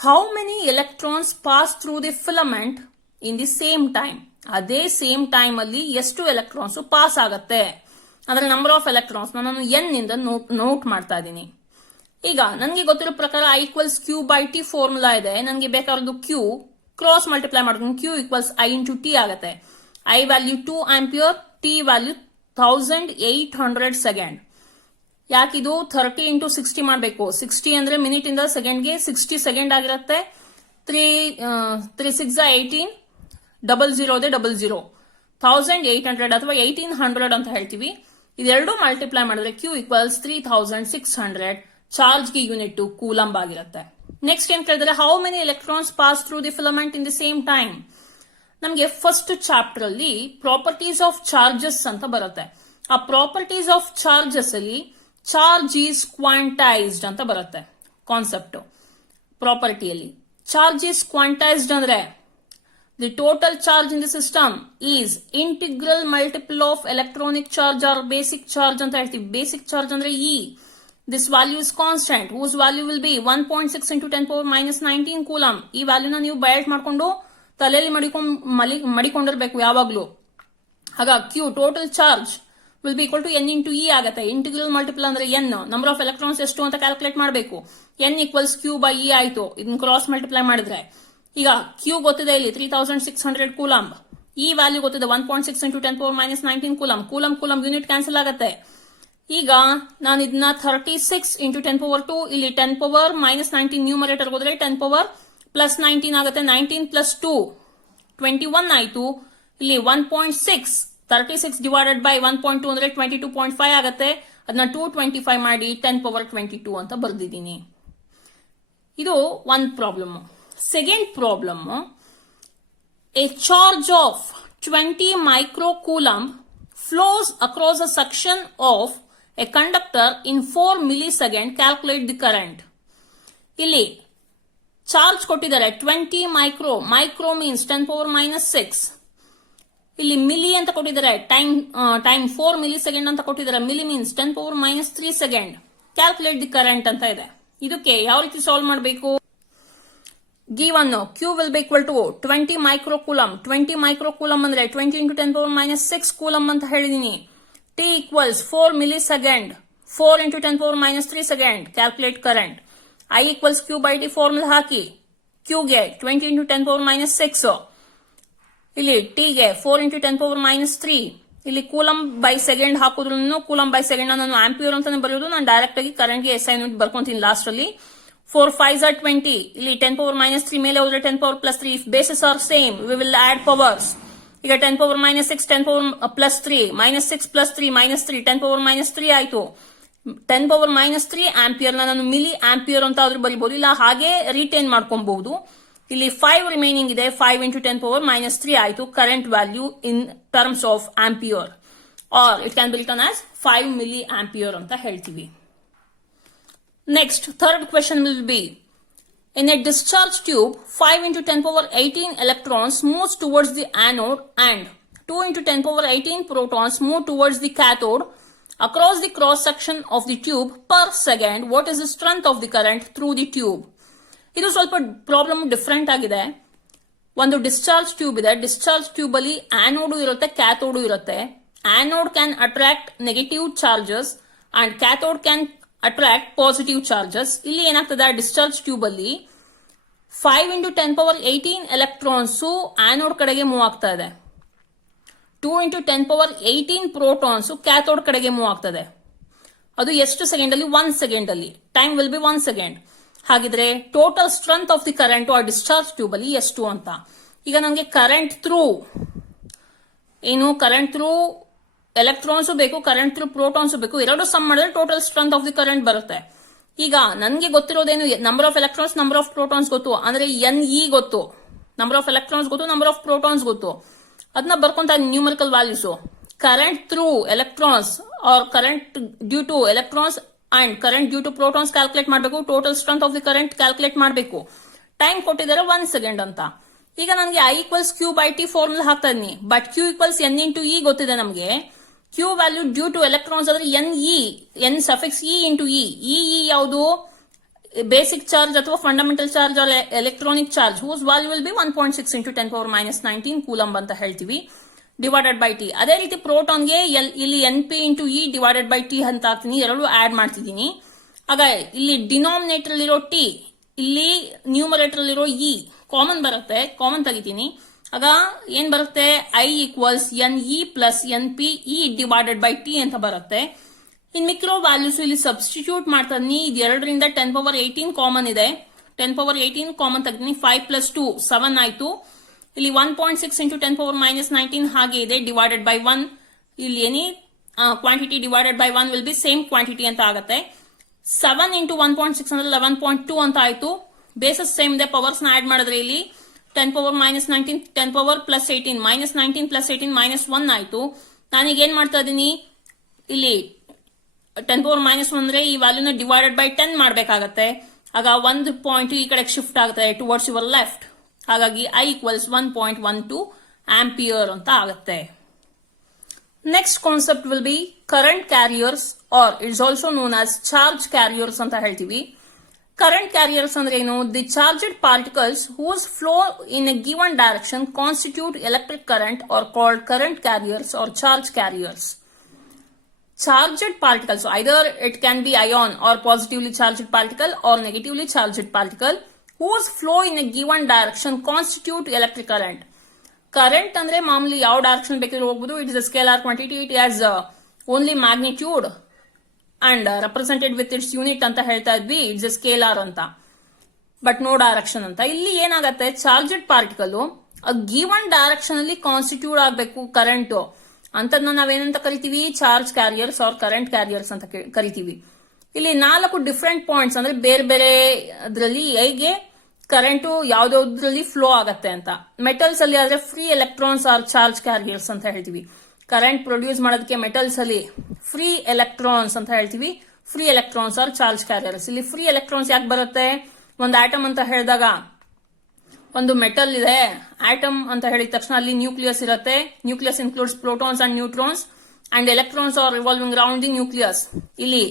How many electrons pass through the filament in the same time? ಅದೇ ಸೇಮ್ ಟೈಮ್ ಅಲ್ಲಿ ಎಷ್ಟು ಎಲೆಕ್ಟ್ರಾನ್ಸ್ ಪಾಸ್ ಆಗತ್ತೆ, ಅಂದ್ರೆ ನಂಬರ್ ಆಫ್ ಎಲೆಕ್ಟ್ರಾನ್ಸ್ ನಾನು ಎನ್ ನಿಂದ ನೋಟ್ ಮಾಡ್ತಾ ಇದ್ದೀನಿ. ಈಗ ನನಗೆ ಗೊತ್ತಿರೋ ಪ್ರಕಾರ I equals Q by T formula ಇದೆ. ನನಗೆ ಬೇಕಾಗಿರೋದು Q ಕ್ರಾಸ್ ಮಲ್ಟಿಪ್ಲೈ ಮಾಡ್ಕೊಂಡು Q equals I into T ಆಗತ್ತೆ. I value 2 ampere, T value 1800 second. ಯಾಕಿದು 30 into 60 ಮಾಡಬೇಕು? 60 ಅಂದ್ರೆ ಮಿನಿಟ್ ಇಂದ ಸೆಕೆಂಡ್ಗೆ 60 ಸೆಕೆಂಡ್ ಆಗಿರುತ್ತೆ. 3 6 18, 00 ಇದೆ 00, 1800 ಅಥವಾ 1800 ಅಂತ ಹೇಳ್ತೀವಿ. ಇದೆರಡು ಮಲ್ಟಿಪ್ಲೈ ಮಾಡಿದ್ರೆ Q equals 3600. ಚಾರ್ಜ್ಗೆ ಯೂನಿಟ್ ಕೂಲಂಬ್ ಆಗಿರುತ್ತೆ. ನೆಕ್ಸ್ಟ್ ಏನ್ ಕೇಳಿದ್ರೆ, how many electrons pass through the filament in the same time? ನಮಗೆ ಫಸ್ಟ್ ಚಾಪ್ಟರ್ ಅಲ್ಲಿ ಪ್ರಾಪರ್ಟೀಸ್ ಆಫ್ ಚಾರ್ಜಸ್ ಅಂತ ಬರುತ್ತೆ. ಆ ಪ್ರಾಪರ್ಟೀಸ್ ಆಫ್ ಚಾರ್ಜಸ್ ಅಲ್ಲಿ ಚಾರ್ಜ್ ಈಸ್ ಕ್ವಾಂಟೈಸ್ಡ್ ಅಂತ ಬರುತ್ತೆ ಕಾನ್ಸೆಪ್ಟ್. ಪ್ರಾಪರ್ಟಿಯಲ್ಲಿ ಚಾರ್ಜ್ ಈಸ್ ಕ್ವಾಂಟೈಸ್ಡ್ ಅಂದ್ರೆ the total charge in the system is integral multiple of electronic charge or basic charge ಅಂತ ಹೇಳ್ತೀವಿ. ಬೇಸಿಕ್ ಚಾರ್ಜ್ ಅಂದ್ರೆ E. This value is constant, whose value will be 1.6 into 10 - 19 coulomb. ಈ ವ್ಯಾಲ್ಯೂನ ನೀವು byte ಮಾಡ್ಕೊಂಡು ತಲೆಯಲ್ಲಿ ಮಡಿಕೊಂಡಿರ್ಬೇಕು ಯಾವಾಗ್ಲೂ. ಆಗ Q total charge will be equal to N into E ಆಗುತ್ತೆ. ಇಂಟಿಗ್ರಲ್ ಮಲ್ಟಿಪಲ್ ಅಂದ್ರೆ N, ನಂಬರ್ ಆಫ್ ಎಲೆಕ್ಟ್ರಾನ್ಸ್ ಎಷ್ಟು ಅಂತ ಕ್ಯಾಲ್ಕುಲೇಟ್ ಮಾಡಬೇಕು. N equals Q by E ಆಯ್ತು. ಇದನ್ನ ಕ್ರಾಸ್ ಮಲ್ಟಿಪ್ಲೈ ಮಾಡಿದ್ರೆ ಈಗ Q ಗೊತ್ತಿದೆ ಇಲ್ಲಿ 3600 ಕೂಲಮ್, ಈ ವ್ಯಾಲ್ಯೂ ಗೊತ್ತಿದೆ 1.6 into 10 - 19 coulomb. Coulomb unit cancel ಆಗುತ್ತೆ. ಈಗ ನಾನು ಇದನ್ನ 36 into 10⁻², ಇಲ್ಲಿ 10 - 19 ನ್ಯೂಮರೇಟರ್ ಹೋದ್ರೆ 10 + 19 ಆಗುತ್ತೆ. 19 + 2 21 ಆಯ್ತು. ಇಲ್ಲಿ 1.6, 36 ಡಿವೈಡೆಡ್ ಬೈ 1.2 ಅಂದ್ರೆ 22.5 ಆಗುತ್ತೆ. ಅದನ್ನ 225 ಮಾಡಿ 10⁻22 ಅಂತ ಬರ್ದಿದ್ದೀನಿ. ಇದು ಒಂದು problem. Second problem, A charge of 20 microcoulomb flows across a section of a conductor in 4 milliseconds. Calculate the current. ಇಲ್ಲಿ ಚಾರ್ಜ್ ಕೊಟ್ಟಿದ್ದಾರೆ 20 ಮೈಕ್ರೋ ಮೀನ್ಸ್ 10⁻⁻6. ಇಲ್ಲಿ ಮಿಲಿ ಅಂತ ಕೊಟ್ಟಿದ್ದಾರೆ, ಟೈಮ್ 4 ಮಿಲಿಸೆಕೆಂಡ್ ಅಂತ ಕೊಟ್ಟಿದ್ದಾರೆ. Milli means 10⁻³ second. Calculate the current ಅಂತ ಇದೆ. ಇದಕ್ಕೆ ಯಾವ ರೀತಿ ಸಾಲ್ವ್ ಮಾಡಬೇಕು? Given Q will be equal to 20 microcoulomb. 20 microcoulomb ಅಂದ್ರೆ 20 into 10⁻⁶ ಕೂಲಮ್ ಅಂತ ಹೇಳಿದೀನಿ. T equals 4 milliseconds, 4 into 10⁻³ second. Calculate current. I equals Q by T formula hockey Q ಗೆ 20 into 10⁻⁶, ಇಲ್ಲಿ T ಗೆ 4 into 10⁻³ ಇಲ್ಲಿ ಕೂಲಮ್ ಬೈ ಸೆಕೆಂಡ್ ಹಾಕೋದ್ರೂ coulomb by second ನಾನು ampere ಅಂತಾನೆ ಬರೆಯೋದು. ನಾನು ಡೈರೆಕ್ಟ್ ಆಗಿ ಕರೆಂಟ್ ಗೆ SI ಯೂನಿಟ್ ಬರ್ಕೊಂತೀನಿ ಲಾಸ್ಟ್ ಅಲ್ಲಿ. 4 5s are 20. ಇಲ್ಲಿ 10⁻³ ಮೇಲೆ ಹೋದ್ರೆ 10⁻+3. If bases are same, we will add powers. ಈಗ 10⁻⁶, 10⁻+3, -6 + 3, -3, 10⁻³ ಆಯ್ತು. 10⁻³ ಆಂಪಿಯರ್ ನಾನು ಮಿಲಿ ಆಂಪಿಯರ್ ಅಂತ ಆದ್ರೂ ಬರೀಬಹುದು, ಇಲ್ಲ ಹಾಗೆ ರಿಟೈನ್ ಮಾಡ್ಕೊಬಹುದು. ಇಲ್ಲಿ 5 ರಿಮೈನಿಂಗ್ ಇದೆ. 5 into 10⁻³ ಆಯ್ತು current value in terms of ampere, or it can be written as 5 milli ampere ಅಂತ ಹೇಳ್ತೀವಿ. Next, third question will be, in a discharge tube, 5 into 10⁻18 electrons moves towards the anode and 2 into 10 power 18 protons move towards the cathode across the cross section of the tube per second. What is the strength of the current through the tube? ಇದು ಸ್ವಲ್ಪ problem different ಆಗಿದೆ. ಒಂದು discharge tube ಇದೆ. Discharge tube ಅಲ್ಲಿ ಆನೋಡು ಇರುತ್ತೆ, ಕ್ಯಾಥೋಡು ಇರುತ್ತೆ. Anode can attract negative charges and cathode can attract positive charges. ಇಲ್ಲಿ ಏನಾಗ್ತದೆ, ಡಿಸ್ಚಾರ್ಜ್ ಟ್ಯೂಬ್ ಅಲ್ಲಿ 5 into 10 power 18 ಎಲೆಕ್ಟ್ರಾನ್ಸ್ ಆನೋಡ್ ಕಡೆಗೆ ಮೂವ್ ಆಗ್ತಾ ಇದೆ. 2 into 10 power 18 ಪ್ರೋಟಾನ್ಸ್ ಕ್ಯಾಥೋಡ್ ಕಡೆಗೆ ಮೂವ್ ಆಗ್ತದೆ. ಅದು ಎಷ್ಟು ಸೆಕೆಂಡ್ ಅಲ್ಲಿ? 1 ಸೆಕೆಂಡ್ ಅಲ್ಲಿ. Time will be 1 second. ಹಾಗಿದ್ರೆ total strength of the current ಆ ಡಿಸ್ಚಾರ್ಜ್ ಟ್ಯೂಬ್ ಅಲ್ಲಿ ಎಷ್ಟು ಅಂತ. ಈಗ ನನಗೆ ಕರೆಂಟ್ ಥ್ರೂ ಎಲೆಕ್ಟ್ರಾನ್ಸ್ ಬೇಕು, ಕರೆಂಟ್ ಥ್ರೂ ಪ್ರೋಟಾನ್ಸ್ ಬೇಕು. ಎರಡು ಸಮ್ ಮಾಡಿದ್ರೆ total strength of the current ಬರುತ್ತೆ. ಈಗ ನನಗೆ ಗೊತ್ತಿರೋದೇನು, number of electrons, number of protons ಗೊತ್ತು, ಅಂದ್ರೆ NE ಗೊತ್ತು. ನಂಬರ್ ಆಫ್ ಎಲೆಕ್ಟ್ರಾನ್ಸ್ ಗೊತ್ತು, ನಂಬರ್ ಆಫ್ ಪ್ರೋಟಾನ್ಸ್ ಗೊತ್ತು. ಅದನ್ನ ಬರ್ಕೊಂತ numerical values. Current through electrons or current due to electrons and current due to protons calculate ಮಾಡಬೇಕು. Total strength of the current calculate ಮಾಡಬೇಕು. Time ಕೊಟ್ಟಿದ್ದಾರೆ 1 ಸೆಕೆಂಡ್ ಅಂತ. ಈಗ ನನಗೆ I equals Q/T ಫಾರ್ಮುಲಾ ಹಾಕ್ತಾ ಇದೀನಿ. But Q equals N into E ಗೊತ್ತಿದೆ ನಮಗೆ. Q value due to electrons ಆದ್ರೆ N suffix E into E. ಯಾವುದು? ಬೇಸಿಕ್ ಚಾರ್ಜ್ ಅಥವಾ fundamental charge or electronic charge whose value will be 1.6 into 10 power minus 19 coulomb ಅಂತ ಹೇಳ್ತೀವಿ, divided by T. ಅದೇ ರೀತಿ ಪ್ರೋಟಾನ್ಗೆ ಇಲ್ಲಿ NP into E divided by T ಅಂತ ಹಾಕ್ತೀನಿ. ಎರಡು ಆಡ್ ಮಾಡ್ತಿದ್ದೀನಿ. ಆಗ ಇಲ್ಲಿ ಡಿನಾಮಿನೇಟರ್ ಅಲ್ಲಿರೋ T, ಇಲ್ಲಿ ನ್ಯೂಮರೇಟರ್ ಅಲ್ಲಿರೋ E ಕಾಮನ್ ಬರುತ್ತೆ. ಕಾಮನ್ ತೆಗಿತೀನಿ. ಆಗ ಏನ್ ಬರುತ್ತೆ? I equals NE plus NP E divided by T ಅಂತ ಬರುತ್ತೆ. ಇನ್ ಮಿಕ್ರೋ ವ್ಯಾಲ್ಯೂಸ್ ಇಲ್ಲಿ ಸಬ್ಸ್ಟಿಟ್ಯೂಟ್ ಮಾಡ್ತಾ ಇದೀನಿ. ಇದು 2ರಿಂದ 10 power 18 ಕಾಮನ್ ಇದೆ. 10 power 18 ಕಾಮನ್ ತೆಗ್ತೀನಿ. 5 plus 2 7 ಆಯ್ತು. ಇಲ್ಲಿ 1.6 into 10 power minus 19 ಹಾಗೆ ಇದೆ, ಡಿವೈಡೆಡ್ ಬೈ 1. ಇಲ್ಲಿ any quantity divided by 1 will B same quantity ಅಂತ ಆಗುತ್ತೆ. 7 into 1.6 ಅಂದ್ರೆ 11.2 ಅಂತ ಆಯ್ತು. ಬೇಸಸ್ ಸೇಮ್ ಇದೆ. ಪವರ್ಸ್ ನ ಆಡ್ ಮಾಡಿದ್ರೆ ಇಲ್ಲಿ 10 power minus 19, 10 power plus 18, minus 19 plus 18 minus 1 ಆಯ್ತು. ನಾನೀಗ ಏನ್ ಮಾಡ್ತಾ ಇದೀನಿ, ಇಲ್ಲಿ 10 power minus 1 ಅಂದ್ರೆ ಈ ವ್ಯಾಲ್ಯೂನ ಡಿವೈಡೆಡ್ ಬೈ 10 ಮಾಡ್ಬೇಕಾಗತ್ತೆ. ಆಗ 1 ಪಾಯಿಂಟ್ ಈ ಕಡೆ ಶಿಫ್ಟ್ ಆಗುತ್ತೆ ಟುವರ್ಡ್ಸ್ ಯುವರ್ ಲೆಫ್ಟ್. ಹಾಗಾಗಿ I equals 1.12 ಆಂಪಿಯರ್ ಅಂತ ಆಗುತ್ತೆ. Next concept will be current carriers or it's also known as charge carriers ಅಂತ ಹೇಳ್ತೀವಿ. ಕರೆಂಟ್ ಕ್ಯಾರಿಯರ್ಸ್ ಅಂದ್ರೆ ಏನು? The charged particles whose flow in a given direction constitute electric current are called current carriers or charge carriers. Charged particles, either it can be ion or positively charged particle or negatively charged particle whose flow in a given direction constitute electric current. Current ಅಂದ್ರೆ ಮಾಮೂಲಿ ಯಾವ direction ಬೇಕಾದ್ರೂ ಹೋಗಬಹುದು. It is a scalar quantity. It has only magnitude and represented with its unit ಅಂತ ಹೇಳ್ತಾ ಇದ್ವಿ. It's a scalar ಅಂತ, but no direction ಅಂತ. ಇಲ್ಲಿ ಏನಾಗತ್ತೆ, ಚಾರ್ಜೆಡ್ ಪಾರ್ಟಿಕಲ್ ಗಿವನ್ ಡೈರೆಕ್ಷನ್ ಅಲ್ಲಿ ಕಾನ್ಸ್ಟಿಟ್ಯೂಟ್ ಆಗಬೇಕು ಕರೆಂಟ್. ಅಂತದ್ನ ನಾವೇನಂತ ಕರಿತೀವಿ? Charge carriers or current carriers ಅಂತ ಕರಿತೀವಿ. ಇಲ್ಲಿ 4 ಡಿಫ್ರೆಂಟ್ ಪಾಯಿಂಟ್ಸ್ ಅಂದ್ರೆ ಬೇರೆ ಬೇರೆ ಅದ್ರಲ್ಲಿ ಹೇಗೆ ಕರೆಂಟ್ ಯಾವ್ದಾವ್ದ್ರಲ್ಲಿ ಫ್ಲೋ ಆಗತ್ತೆ ಅಂತ. ಮೆಟಲ್ಸ್ ಅಲ್ಲಿ ಆದ್ರೆ free electrons R charge carriers ಅಂತ ಹೇಳ್ತೀವಿ. ಕರೆಂಟ್ ಪ್ರೊಡ್ಯೂಸ್ ಮಾಡೋದಕ್ಕೆ ಮೆಟಲ್ಸ್ ಅಲ್ಲಿ ಫ್ರೀ ಎಲೆಕ್ಟ್ರಾನ್ಸ್ ಅಂತ ಹೇಳ್ತೀವಿ. Free electrons R charge carriers. ಇಲ್ಲಿ ಫ್ರೀ ಎಲೆಕ್ಟ್ರಾನ್ಸ್ ಯಾಕೆ ಬರುತ್ತೆ? ಒಂದು ಆಟಮ್ ಅಂತ ಹೇಳಿದಾಗ ಒಂದು ಮೆಟಲ್ ಇದೆ, ಆಟಮ್ ಅಂತ ಹೇಳಿದ ತಕ್ಷಣ ಅಲ್ಲಿ ನ್ಯೂಕ್ಲಿಯಸ್ ಇರುತ್ತೆ. Nucleus includes protons and neutrons and electrons are revolving round the nucleus. ಇಲ್ಲಿ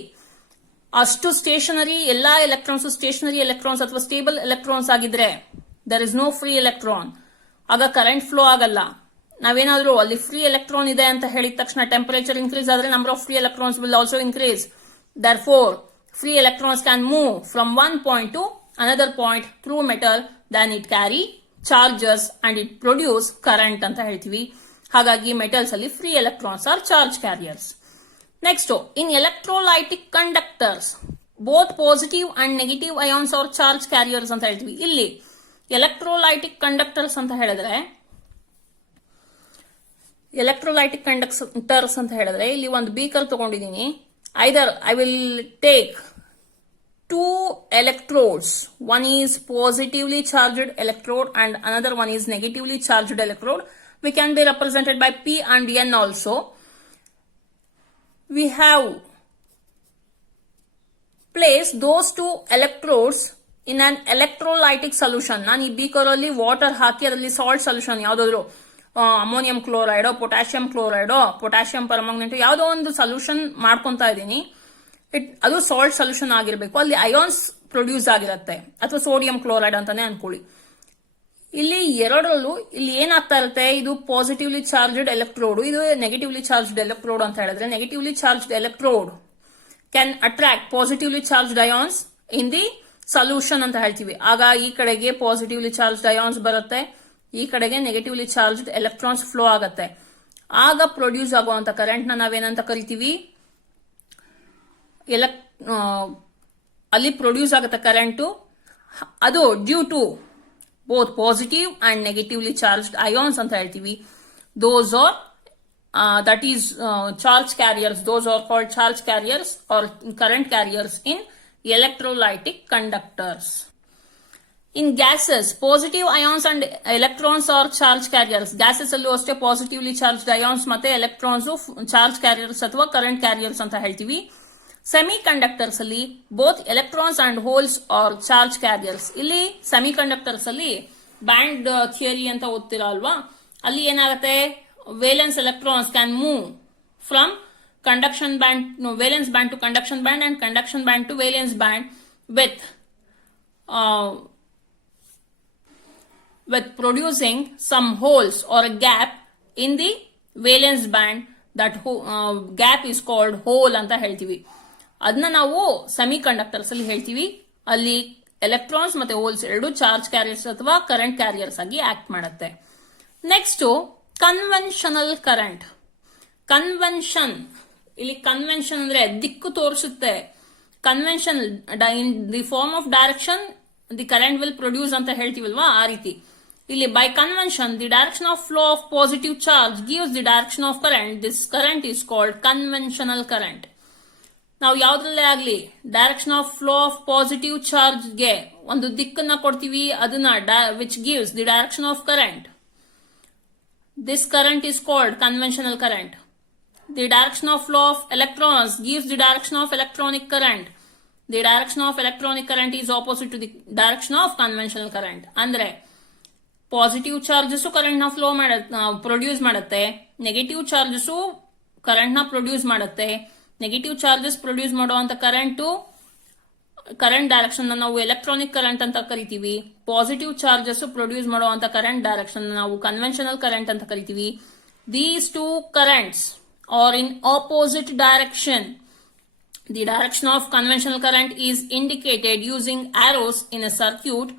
ಅಷ್ಟು ಸ್ಟೇಷನರಿ, ಎಲ್ಲಾ ಎಲೆಕ್ಟ್ರಾನ್ಸ್ ಸ್ಟೇಷನರಿ ಎಲೆಕ್ಟ್ರಾನ್ಸ್ ಅಥವಾ ಸ್ಟೇಬಲ್ ಎಲೆಕ್ಟ್ರಾನ್ಸ್ ಆಗಿದ್ರೆ there is no free electron. ಆಗ ಕರೆಂಟ್ ಫ್ಲೋ ಆಗಲ್ಲ. ನಾವೇನಾದ್ರೂ ಅಲ್ಲಿ ಫ್ರೀ ಎಲೆಕ್ಟ್ರಾನ್ ಇದೆ ಅಂತ ಹೇಳಿದ ತಕ್ಷಣ ಟೆಂಪರೇಚರ್ ಇನ್ಕ್ರೀಸ್ ಆದ್ರೆ number of free electrons will also increase. Therefore free electrons can move from one point to another point through metal. then it carry charges and it produce current ಅಂತ ಹೇಳ್ತೀವಿ. ಹಾಗಾಗಿ metals ಅಲ್ಲಿ free electrons R charge carriers. Next, in electrolytic conductors both positive and negative ions R charge carriers ಅಂತ ಹೇಳ್ತೀವಿ. ಇಲ್ಲಿ electrolytic conductors ಅಂತ ಹೇಳಿದ್ರೆ ಇಲ್ಲಿ ಒಂದು ಬೀಕರ್ ತಗೊಂಡಿದ್ದೀನಿ. ಐದರ್ I will take 2 electrodes. One is positively charged electrode and another one is negatively charged electrode. We can be represented by P and N also. We have placed those 2 electrodes in an electrolytic solution. ನಾನು ಈ beaker ಅಲ್ಲಿ water ಹಾಕಿ ಅದರಲ್ಲಿ salt solution ಯಾವ್ದಾದ್ರು ammonium ಕ್ಲೋರೈಡೋ potassium ಕ್ಲೋರೈಡೋ potassium permanganate ಯಾವುದೋ ಒಂದು solution ಮಾಡ್ಕೊಂತಾ ಇದ್ದೀನಿ, ಅದು salt solution ಆಗಿರ್ಬೇಕು, ಅಲ್ಲಿ ಅಯಾನ್ಸ್ ಪ್ರೊಡ್ಯೂಸ್ ಆಗಿರುತ್ತೆ, ಅಥವಾ ಸೋಡಿಯಂ ಕ್ಲೋರೈಡ್ ಅಂತಾನೆ ಅನ್ಕೊಳ್ಳಿ. ಇಲ್ಲಿ ಎರಡರಲ್ಲೂ ಇಲ್ಲಿ ಏನಾಗ್ತಾ ಇರುತ್ತೆ, ಇದು ಪಾಸಿಟಿವ್ಲಿ ಚಾರ್ಜ್ಡ್ ಎಲೆಕ್ಟ್ರೋಡ್, ಇದು ನೆಗೆಟಿವ್ಲಿ ಚಾರ್ಜ್ಡ್ ಎಲೆಕ್ಟ್ರೋಡ್ ಅಂತ ಹೇಳಿದ್ರೆ negatively charged electrode can attract positively charged ions in the solution ಅಂತ ಹೇಳ್ತೀವಿ. ಆಗ ಈ ಕಡೆಗೆ ಪಾಸಿಟಿವ್ಲಿ ಚಾರ್ಜ್ಡ್ ಅಯಾನ್ಸ್ ಬರುತ್ತೆ, ಈ ಕಡೆಗೆ ನೆಗೆಟಿವ್ಲಿ ಚಾರ್ಜ್ಡ್ ಎಲೆಕ್ಟ್ರಾನ್ಸ್ ಫ್ಲೋ ಆಗುತ್ತೆ. ಆಗ ಪ್ರೊಡ್ಯೂಸ್ ಆಗುವಂತ ಕರೆಂಟ್ ನ ನಾವೇನಂತ ಕರಿತೀವಿ, ಅಲ್ಲಿ ಪ್ರೊಡ್ಯೂಸ್ ಆಗುತ್ತೆ ಕರೆಂಟು, ಅದು due to both positive and negatively charged ions ಅಂತ ಹೇಳ್ತೀವಿ. Those are that is charge carriers, those are called charge carriers or current carriers in electrolytic conductors. In gases, positive ions and electrons are charge carriers. Gases allu aste positively charged ions ಮತ್ತೆ electrons charge carriers ಅಥವಾ current carriers ಅಂತ ಹೇಳ್ತೀವಿ. Semiconductors ಅಲ್ಲಿ both electrons and holes are charge carriers. ಇಲ್ಲಿ semiconductors ಅಲ್ಲಿ band theory ಅಂತ ಓದ್ತಿರೋ ಅಲ್ವಾ, ಅಲ್ಲಿ ಏನಾಗುತ್ತೆ, valence electrons can move from valence band to conduction band and conduction band to valence band with producing some holes or a gap in the valence band. That gap is called hole ಅಂತ ಹೇಳ್ತೀವಿ. ಅದನ್ನ ನಾವು semiconductors ಅಲ್ಲಿ ಹೇಳ್ತೀವಿ. ಅಲ್ಲಿ electrons ಮತ್ತೆ holes ಎರಡು charge carriers ಅಥವಾ ಕರೆಂಟ್ ಕ್ಯಾರಿಯರ್ಸ್ ಆಗಿ ಆಕ್ಟ್ ಮಾಡುತ್ತೆ. Next conventional current. ಕನ್ವೆನ್ಷನ್, ಇಲ್ಲಿ ಕನ್ವೆನ್ಷನ್ ಅಂದ್ರೆ ದಿಕ್ಕು ತೋರಿಸುತ್ತೆ. Convention in the form of direction the current will produce ಅಂತ ಹೇಳ್ತೀವಲ್ವಾ, ಆ ರೀತಿ ಇಲ್ಲಿ by convention the direction of flow of positive charge gives the direction of current. This current is called conventional current. ನಾವು ಯಾವ್ದ್ರಲ್ಲೇ ಆಗ್ಲಿ direction of flow of positive ಚಾರ್ಜ್ಗೆ ಒಂದು ದಿಕ್ಕನ್ನ ಕೊಡ್ತೀವಿ, ಅದನ್ನ which gives the direction of current. This current is called conventional current. The direction of flow of electrons gives the direction of electronic current. The direction of electronic current is opposite to the direction of conventional current. ಅಂದ್ರೆ positive charges current ನ flow produce ಮಾಡುತ್ತೆ, negative charges current ನ produce ಮಾಡುತ್ತೆ. Negative charges produce ಮಾಡುವಂತ current direction ನಾವು electronic current ಅಂತ ಕರಿತೀವಿ. Positive charges produce ಮಾಡುವಂತ ಕರೆಂಟ್ ಡೈರೆಕ್ಷನ್ ನಾವು ಕನ್ವೆನ್ಷನಲ್ ಕರೆಂಟ್ ಅಂತ ಕರಿತೀವಿ. These two currents are in opposite direction. The direction of conventional current is indicated using arrows in a circuit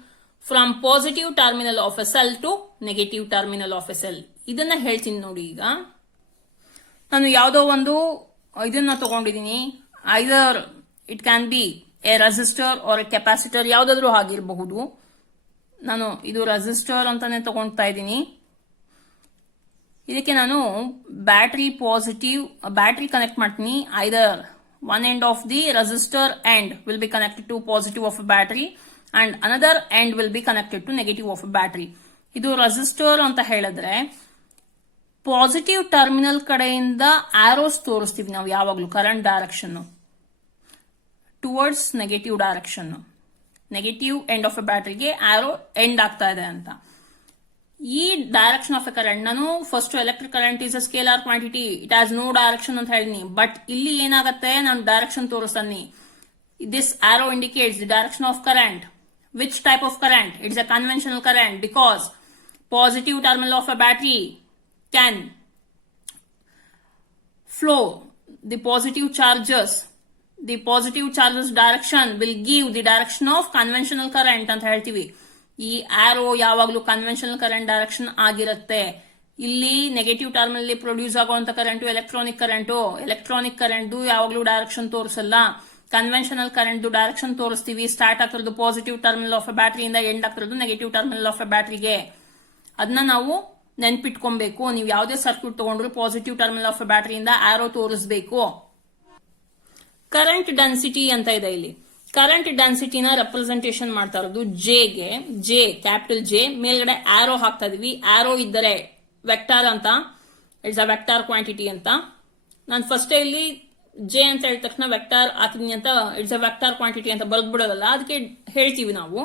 from positive terminal of a cell to negative terminal of a cell. ಇದನ್ನ ಹೇಳ್ತೀನಿ ನೋಡಿ. ಈಗ ನಾನು ಯಾವುದೋ ಒಂದು ಇದನ್ನ ತಗೊಂಡಿದ್ದೀನಿ, either it can be a resistor or a capacitor, ಯಾವ್ದಾದ್ರು ಆಗಿರಬಹುದು. ನಾನು ಇದು ರೆಸಿಸ್ಟರ್ ಅಂತಾನೆ ತಗೊಳ್ತಾ ಇದ್ದೀನಿ. ಇದಕ್ಕೆ ನಾನು ಬ್ಯಾಟರಿ ಕನೆಕ್ಟ್ ಮಾಡ್ತೀನಿ. Either one end of the resistor end will be connected to positive of a battery and another end will be connected to negative of a battery. ಇದು ರೆಸಿಸ್ಟರ್ ಅಂತ ಹೇಳಿದ್ರೆ ಪಾಸಿಟಿವ್ ಟರ್ಮಿನಲ್ ಕಡೆಯಿಂದ arrows ತೋರಿಸ್ತೀವಿ ನಾವು ಯಾವಾಗ್ಲೂ current direction towards negative direction. Negative end of a ಬ್ಯಾಟರಿಗೆ arrow end ಆಗ್ತಾ ಇದೆ ಅಂತ. ಈ ಡೈರೆಕ್ಷನ್ ಆಫ್ ಎ ಕರೆಂಟ್ ನಾನು first electric current is a scalar quantity, it has no direction ಅಂತ ಹೇಳಿನಿ. ಬಟ್ ಇಲ್ಲಿ ಏನಾಗುತ್ತೆ, ನಾನು ಡೈರೆಕ್ಷನ್ ತೋರಿಸ್ತೀನಿ. This arrow indicates the direction of current. Which type of current? It's a conventional current because positive terminal of a battery can flow the positive charges. The positive charges direction will give the direction of conventional current ಅಂತ ಹೇಳ್ತೀವಿ. ಈ ಆರೋ ಯಾವಾಗ್ಲೂ conventional current direction ಆಗಿರುತ್ತೆ. ಇಲ್ಲಿ negative terminal produce ಆಗುವಂತ current electronic current ಯಾವಾಗ್ಲೂ direction ತೋರಿಸಲ್ಲ. Conventional current direction ತೋರಿಸ್ತೀವಿ. ಸ್ಟಾರ್ಟ್ ಆಗ್ತಿರೋದು ಪಾಸಿಟಿವ್ ಟರ್ಮಿನಲ್ ಆಫ್ ಎ ಬ್ಯಾಟರಿಯಿಂದ ಎಂಡ್ ಆಗ್ತಿರೋದು ನೆಗೆಟಿವ್ ಟರ್ಮಿನಲ್ ಆಫ್ ಎ ಬ್ಯಾಟರಿಗೆ. ಅದನ್ನ ನಾವು ನೆನ್ಪಿಟ್ಕೊಬೇಕು. ನೀವು ಯಾವುದೇ ಸರ್ಕ್ಯೂಟ್ ತಗೊಂಡ್ರು ಪಾಸಿಟಿವ್ ಟರ್ಮಿನಲ್ ಆಫ್ ಎ ಬ್ಯಾಟರಿಯಿಂದ ಆರೋ ತೋರಿಸಬೇಕು. ಕರೆಂಟ್ ಡೆನ್ಸಿಟಿ ಅಂತ ಇದೆ ಇಲ್ಲಿ. ಕರೆಂಟ್ ಡೆನ್ಸಿಟಿನ ರೆಪ್ರೆಸೆಂಟೇಷನ್ ಮಾಡ್ತಾ ಇರೋದು ಜೆ ಕ್ಯಾಪಿಟಲ್ ಜೆ ಮೇಲ್ಗಡೆ ಆರೋ ಹಾಕ್ತಾ ಇದೀವಿ. ಆರೋ ಇದ್ದರೆ ವೆಕ್ಟಾರ್ ಅಂತ, ಇಟ್ಸ್ ಅ ವೆಕ್ಟಾರ್ ಕ್ವಾಂಟಿಟಿ ಅಂತ. ನಾನು ಫಸ್ಟ್ ಇಲ್ಲಿ ಜೆ ಅಂತ ಹೇಳಿದ ತಕ್ಷಣ ವೆಕ್ಟಾರ್ ಹಾಕಿದೀನಿ ಅಂತ, ಇಟ್ಸ್ ಅ ವೆಕ್ಟಾರ್ ಕ್ವಾಂಟಿಟಿ ಅಂತ ಬರೆದ್ಬಿಡೋದಲ್ಲ, ಅದಕ್ಕೆ ಹೇಳ್ತೀವಿ ನಾವು.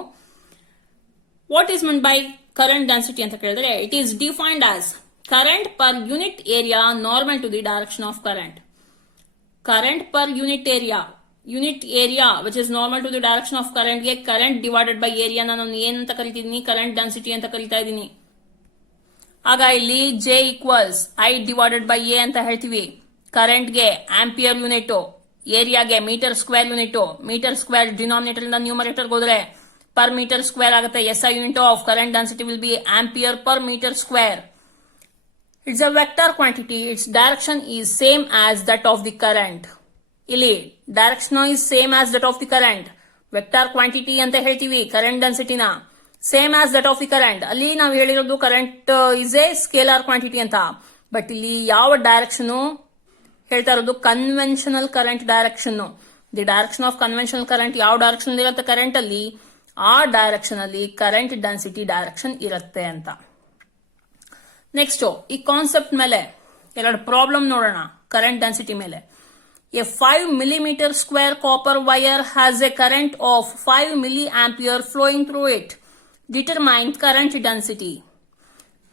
What is mean by current density ಅಂತ ಕೇಳಿದ್ರೆ, it is defined as current per unit area normal to the direction of current. Current per unit area which is normal to the direction of current ಗೆ current divided by area ನಾನು ಏನಂತ ಕರಿತಿದ್ದೀನಿ, current density ಅಂತ ಕರಿತಾ ಇದ್ದೀನಿ. ಆಗ ಇಲ್ಲಿ J equals I divided by A ಅಂತ ಹೇಳ್ತೀವಿ. ಕರೆಂಟ್ ಗೆ ಆಂಪಿಯರ್ ಯೂನಿಟ್, ಏರಿಯಾಗೆ metre square unit, metre square denominator ಇಂದ ನ್ಯೂಮರೇಟರ್ ಹೋದ್ರೆ per meter square ಆಗುತ್ತೆ. SI unit of current density will be ampere per meter square. It's a vector quantity. Its direction is same as that of the current. ಇಲ್ಲಿ direction is same as that of the current. Vector quantity ಅಂತ ಹೇಳ್ತೀವಿ current density ನ. Same as that of the current. ಅಲ್ಲಿ ನಾವು ಹೇಳಿರೋದು current is a scalar quantity ಅಂತ. But ಇಲ್ಲಿ ಯಾವ ಡೈರೆಕ್ಷನ್ ಹೇಳ್ತಾ ಇರೋದು conventional current direction. The direction of conventional current ಯಾವ ಡೈರೆಕ್ಷನ್ ಇರುತ್ತೆ ಕರೆಂಟ್ ಅಲ್ಲಿ, ಆ ಡೈರೆಕ್ಷನ್ ಅಲ್ಲಿ ಕರೆಂಟ್ ಡೆನ್ಸಿಟಿ ಡೈರೆಕ್ಷನ್ ಇರುತ್ತೆ ಅಂತ. ನೆಕ್ಸ್ಟ್ ಈ ಕಾನ್ಸೆಪ್ಟ್ ಮೇಲೆ ಎರಡು ಪ್ರಾಬ್ಲಮ್ ನೋಡೋಣ. ಕರೆಂಟ್ ಡೆನ್ಸಿಟಿ ಮೇಲೆ, A 5 millimeter square copper wire has a current of 5 milliampere flowing through it. Determine current density.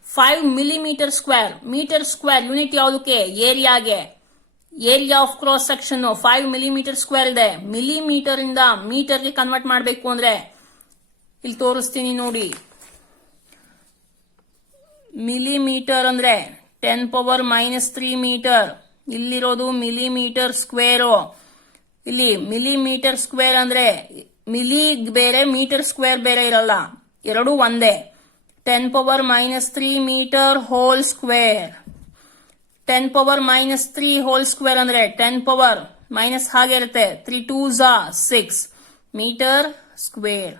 5 millimeter square, metre square unit ಯಾವುದಕ್ಕೆ, ಏರಿಯಾಗೆ. Area of cross section 5 millimeter square ಇದೆ. Millimetre ಇಂದ ಮೀಟರ್ಗೆ convert ಮಾಡಬೇಕು ಅಂದ್ರೆ ಇಲ್ಲಿ ತೋರಿಸ್ತೀನಿ ನೋಡಿ. ಮಿಲಿಮೀಟರ್ ಅಂದ್ರೆ 10⁻³ ಮೀಟರ್. ಇಲ್ಲಿರೋದು ಮಿಲಿಮೀಟರ್ ಸ್ಕ್ವೇರು. ಇಲ್ಲಿ ಮಿಲಿಮೀಟರ್ ಸ್ಕ್ವೇರ್ ಅಂದ್ರೆ ಮಿಲಿ ಬೇರೆ ಮೀಟರ್ ಸ್ಕ್ವೇರ್ ಬೇರೆ ಇರಲ್ಲ, ಎರಡೂ ಒಂದೇ. 10⁻³ metre whole square. 10⁻³ whole square ಅಂದ್ರೆ 10 ಪವರ್ ಮೈನಸ್ ಹಾಗೆ ಇರುತ್ತೆ, 3 2s 6 ಮೀಟರ್ ಸ್ಕ್ವೇರ್.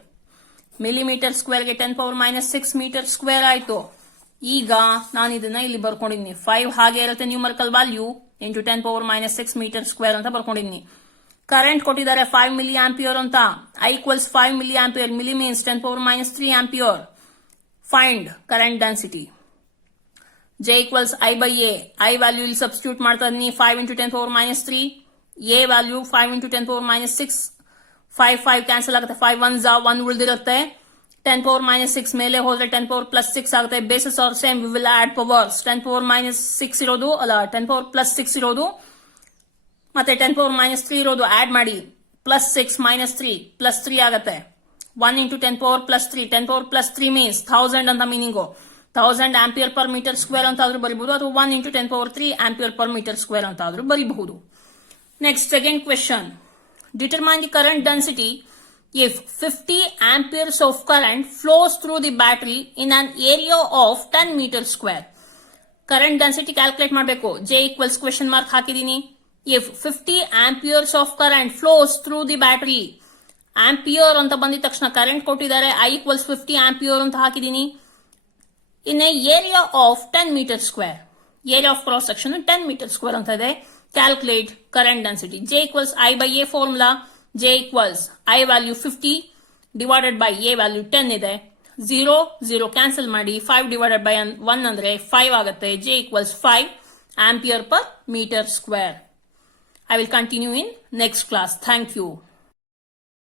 ಮಿಲಿಮೀಟರ್ ಸ್ಕ್ವೇರ್ಗೆ 10⁻⁶ ಮೀಟರ್ ಸ್ಕ್ವೇರ್ ಆಯ್ತು. ಈಗ ನಾನು ಇದನ್ನ ಇಲ್ಲಿ ಬರ್ಕೊಂಡಿದ್ದೀನಿ. 5 ಹಾಗೆ ಇರುತ್ತೆ numerical value into 10⁻⁶ meter square ಅಂತ ಬರ್ಕೊಂಡಿದ್ದೀನಿ. ಕರೆಂಟ್ ಕೊಟ್ಟಿದ್ದಾರೆ 5 ಮಿಲಿ ಆಂಪಿಯರ್ ಅಂತ. I equals 5 milli ampere. Milli means 10⁻³ ampere. Find current density. J equals I by A. I value ಇಲ್ಲಿ ಸಬ್ಸ್ಟಿಟ್ಯೂಟ್ ಮಾಡ್ತಾ ಇದೀನಿ. 5 into 10⁻³. A value 5 into 10⁻⁶. 5 cancel ಆಗುತ್ತೆ. 5 1s 1 ಉಳಿದಿರುತ್ತೆ. 10⁻⁶ ಮೇಲೆ ಹೋದ್ರೆ 10⁻+6 ಆಗುತ್ತೆ. Bases are same, we will add powers. 10⁻⁶ ಇರೋದು ಅಲ್ಲ, 10⁻+6 ಇರೋದು ಮತ್ತೆ 10⁻³ ಇರೋದು ಆಡ್ ಮಾಡಿ. +6 -3 ಆಗುತ್ತೆ. 1 into 10⁻+3. 10⁻+3 ಮೀನ್ಸ್ 1000 ಅಂತ meaning. 1000 ampere per metre square ಅಂತ ಆದ್ರೂ ಬರೀಬಹುದು, ಅಥವಾ 1 into 10⁻³ ampere per metre square ಅಂತ ಆದ್ರೂ ಬರೀಬಹುದು. Next second question. Determine the current density if 50 amperes of current flows through the battery in an area of 10 meters square. Current density calculate ಮಾಡಬೇಕು. J equals question mark ಹಾಕಿದೀನಿ. If 50 amperes of current flows through the battery. Ampere ಅಂತ ಬಂದಿದ ತಕ್ಷಣ current ಕೊಟ್ಟಿದ್ದಾರೆ. I equals 50 ampere ಅಂತ ಹಾಕಿದೀನಿ. In a area of 10 meters square. Area of cross section 10 meters square ಅಂತ ಇದೆ. Calculate current density. J equals I by A formula. J equals I value 50 divided by A value 10 ಇದೆ. 0 cancel ಮಾಡಿ. 5 divided by 1 ಅಂದ್ರೆ 5 ಆಗುತ್ತೆ. J equals 5 ampere per meter square. I will continue in next class. Thank you.